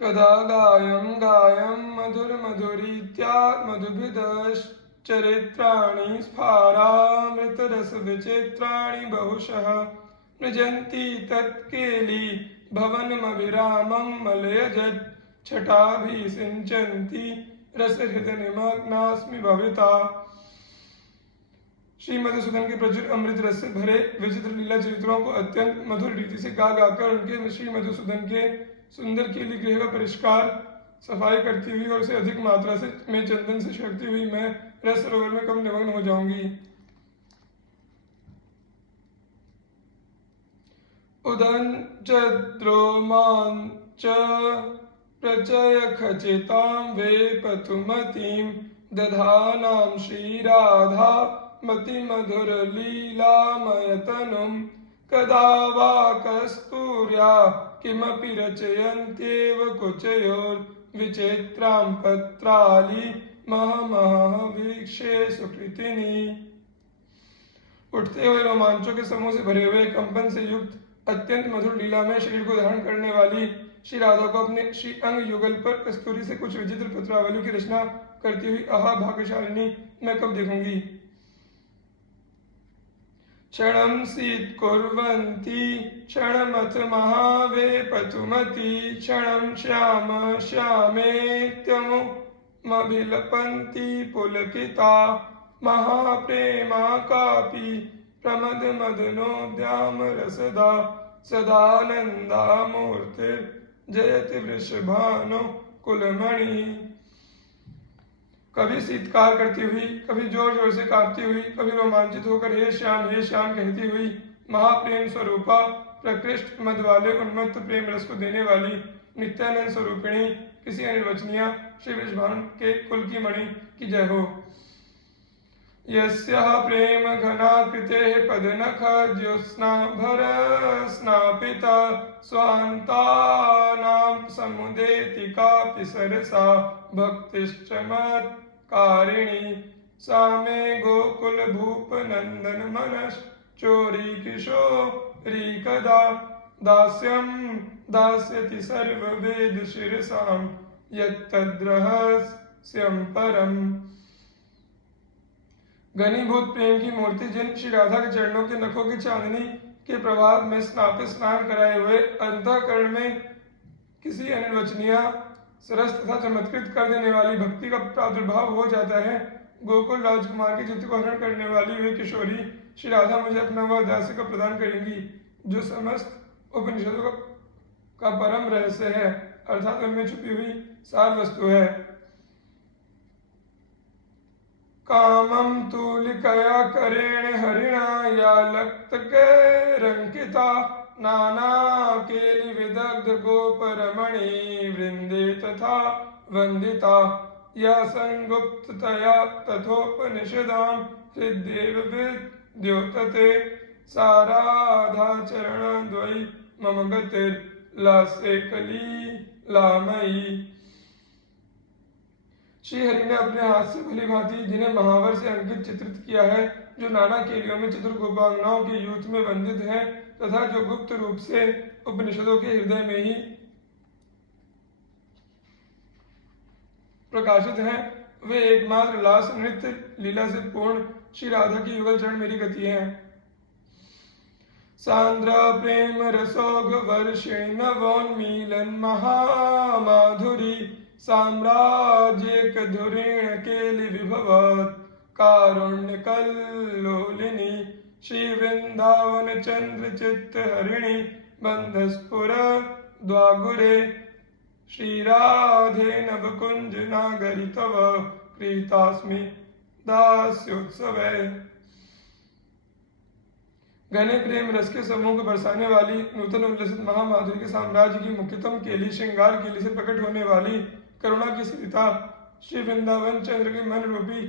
कदा गायं गायं मधुरमधुरीत्या मधुभिदश्चरित्राणि स्फारामृतरसविचित्राणि बहुशः मृजन्ति तत्केली भवनमभिरामं मलयजत् छटाभिः सिञ्चन्ति रसहृदनिमग्नास्मि भविता। श्री मधुसूदन के प्रचुर अमृत रस से भरे विचित्र लीला चरित्रों को अत्यंत मधुर रीति से गा गाकर उनके श्री मधुसूदन के सुंदर केली गृह का परिष्कार सफाई करती हुई और उसे अधिक मात्रा से में चंदन से छिड़कती हुई मैं रस सरोवर में कब निमग्न हो जाऊंगी। उदञ्चद्रोमाञ्च प्रचय खचितां वेपतुमतीं दधानां श्रीराधा मतिमधुरलीलामयतनुं कदा वा कस्तूर्या किमपि रचयन्त्येव कुचयोर्विचित्रां पत्राली महमह वीक्षे सुकृतिनी। उठते हुए रोमांचों के समूह से भरे हुए कंपन से युक्त अत्यंत मधुर लीला में शरीर को धारण करने वाली श्री राधा को अपने श्री अंग युगल पर कस्तूरी से कुछ विचित्र पत्रावलियों की रचना करती हुई आहा भाग्यशालिनी मैं कब देखूंगी। क्षणं सीत्कुर्वन्ती क्षणमथ महावेपतुमती क्षणं श्याम श्यामेत्यमुमभिलपन्ती पुलकिता महाप्रेमा कापि प्रमदमदनोद्याम रसदा सदानंदा मूर्तिर्जयति वृषभानु कुलमणि। कभी शीतकार करती हुई, कभी जोर जोर से कांपती हुई, कभी रोमांचित होकर हे श्याम कहती हुई महाप्रेम स्वरूपा प्रकृष्ट मद वाले उन्मत्त प्रेम रस को देने वाली नित्यानंद स्वरूपिणी किसी अनिर्वचनीय श्री वृषभानु के कुल की मणि की जय हो। यस्याः प्रेम घनाकृतेः पदनख ज्योत्स्नाभर स्नापिता स्वान्तानां समुदेति कापि सरसा भक्तिश्चमत्कारिणी सा मे गोकुल भूप नंदन मनश्चोरी किशोरी कदा दास्यं दास्यति सर्ववेद शिरसां यत्तद्रहस्यं परम्। घनीभूत प्रेम की मूर्ति जिन श्री राधा के चरणों के नखों की चांदनी के प्रभाव में स्नापित स्नान कराए हुए अंतःकरण में किसी अनिर्वचनीय सरस तथा चमत्कृत कर देने वाली भक्ति का प्रादुर्भाव हो जाता है। गोकुल राजकुमार के चित्त को हरण करने वाली वे किशोरी श्री राधा मुझे अपना वह दास्य का प्रदान करेंगी जो समस्त उपनिषदों का परम रहस्य है, अर्थात उनमें छुपी हुई सार वस्तु है। कामं तूलिकया करेण हरिणा या लक्तकैरंकिता नाना केलि विदग्ध गोपरमणि वृंदे तथा वंदिता या संगुप्ततया तथोपनिषदां हृद्येव विद्योतते सा राधा चरणद्वयी मम गतिर्लास्ये कलीलामयी। श्री हरि ने अपने हाथ से भली भांति जिन्हें महावर से अंकित चित्रित किया है, जो नाना केलियों में चतुर गोपांगनाओं के यूथ में वंदित हैं तथा जो गुप्त रूप से उपनिषदों के हृदय में ही प्रकाशित हैं, वे एकमात्र लास नृत्य लीला से पूर्ण श्री राधा की युगल चरण मेरी गति है। सांद्र प्रेम रसोघ वर्षिणी नवोन्मीलन महामाधुरी साम्राज्यक धुरीण केलि विभवत कारुण्य कल्लोलिनी श्री वृंदावन चंद्र चित्त हरिणी बंधस्फुर द्वागुरे श्री राधे नवकुंज नागरी तव प्रीतास्मि दास्योत्सवे। घने प्रेम रस के समूह को बरसाने वाली नूतन उल्लसित महामाधुरी के साम्राज्य की मुख्यतम केली श्रृंगार केली से प्रकट होने वाली करुणा की सरिता श्री वृंदावन चंद्र के मन रूपी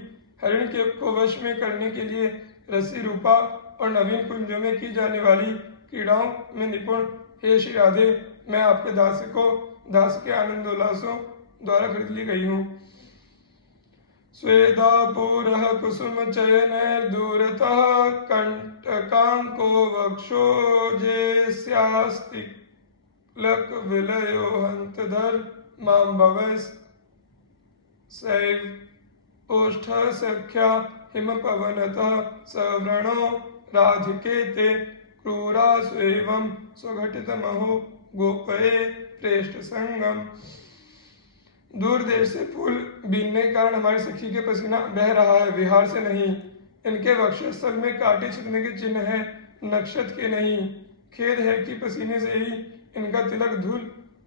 हरिण के को वश में करने के लिए रसी रूपा और नवीन कुंजों में की जाने वाली क्रीड़ाओं में निपुण हे श्री राधे, मैं आपके दास के आनंदोल्लासों द्वारा खरीद ली गई हूँ। स्वेदापूरः कुसुम चयनैर्दूरतः कंटकांको वक्षोजेस्यास्ति लक विलयो हंत धर माम भवस सैव ओष्ठ सख्या हिम पवनतः सव्रणो राधिके ते क्रूरा स्वेवं स्वघटित महो गोपये प्रेष्ठ संगम। दूर देश से फूल बीनने के कारण हमारी सखी के पसीना बह रहा है, विहार से नहीं। इनके वक्षस्थल में कांटे छिपने के चिन्ह हैं, नक्षत्र के नहीं। खेद है कि पसीने से ही इनका तिलक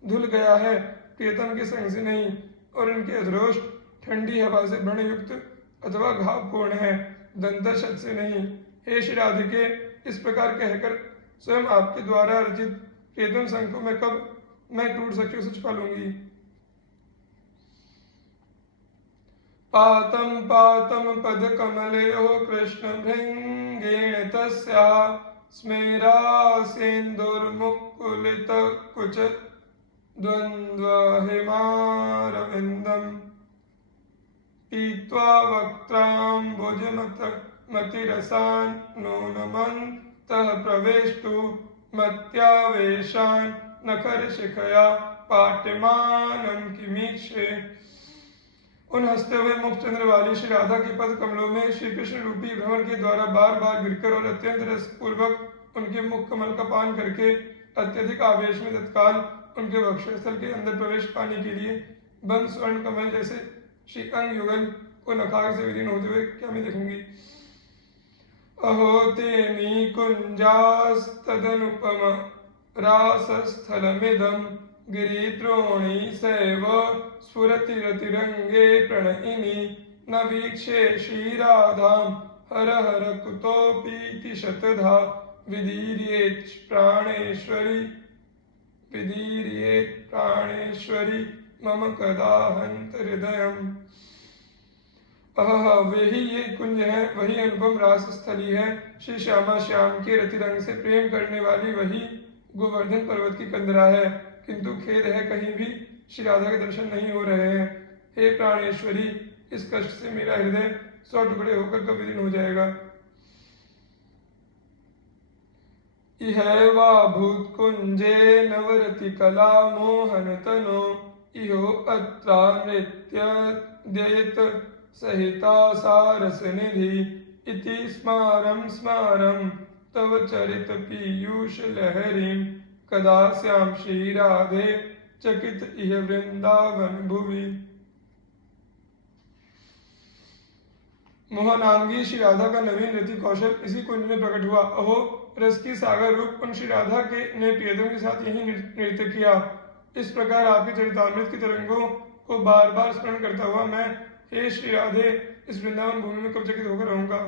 धुल गया है, प्रियतम के संग से नहीं। और इनके अधरोष्ट ठंडी हवा से व्रणयुक्त अथवा घावपूर्ण है, दंतशत से नहीं। हे श्री राधिके, इस प्रकार कहकर स्वयं आपके द्वारा रचित प्रियतम संग को मैं कब टूट सखियों से छुपा लूंगी। पातम पातम पद कमलयो कृष्ण भृंगेण तस्याः स्मेरा सेन्दुर्मुकुलित कुच द्वन्द्व हिमारविन्दम् पीत्वा वक्त्राम्बुजमतिरसान् नूनमन्तः प्रवेष्टु मत्यावेशान् नखरशिखया पाट्यमानं किमीक्षे। उन हंसते हुए मुखचंद्र वाली श्री राधा के पद कमलों में श्री कृष्ण रूपी भ्रमर के द्वारा बार बार गिरकर और अत्यंत रसपूर्वक उनके मुख कमल का पान करके अत्यधिक आवेश में तत्काल उनके वक्षस्थल के अंदर प्रवेश पाने के लिए बंद स्वर्ण कमल जैसे श्री अंग युगल को नखार से विलीन होते हुए क्या मैं देखूंगी। अहो तेमी कुंजास्तदनुपम रासस्थलमिदं गिरिद्रोणी सैव स्फुरतिरतिरंगे प्रणयिनी न वीक्षे श्रीराधां हर हर कुतोपीति शतधा विदीर्येत् प्राणेश्वरी मम कदा हंत हृदयम्। वही ये कुंज है, वही अनुपम रास स्थली है। श्री श्यामा श्याम के रतिरंग से प्रेम करने वाली वही गोवर्धन पर्वत की कंदरा है, किंतु खेद है कहीं भी श्री राधा के दर्शन नहीं हो रहे हैं। हे प्राणेश्वरी, इस कष्ट से मेरा हृदय 100 टुकड़े होकर कब विलीन हो जाएगा। इहैवा भूतकुंजे नवरति कला मोहन तनो इहो अत्रा नृत्य द्येत सहिता सारस निधि इति स्मारं तव चरित पीयूष लहरीं कदा श्याम श्री राधे चकित इह वृंदावन भुवि। मोहनांगी श्री राधा का नवीन रति कौशल इसी कुंज में प्रकट हुआ। अहो, रस की सागर रूप उन श्री राधा के ने प्रियतम के साथ यही नृत्य किया। इस प्रकार आपके चरितामृत की तरंगों को बार बार स्मरण करता हुआ मैं, हे श्री राधे, इस वृंदावन भूमि में कब चकित होकर रहूंगा।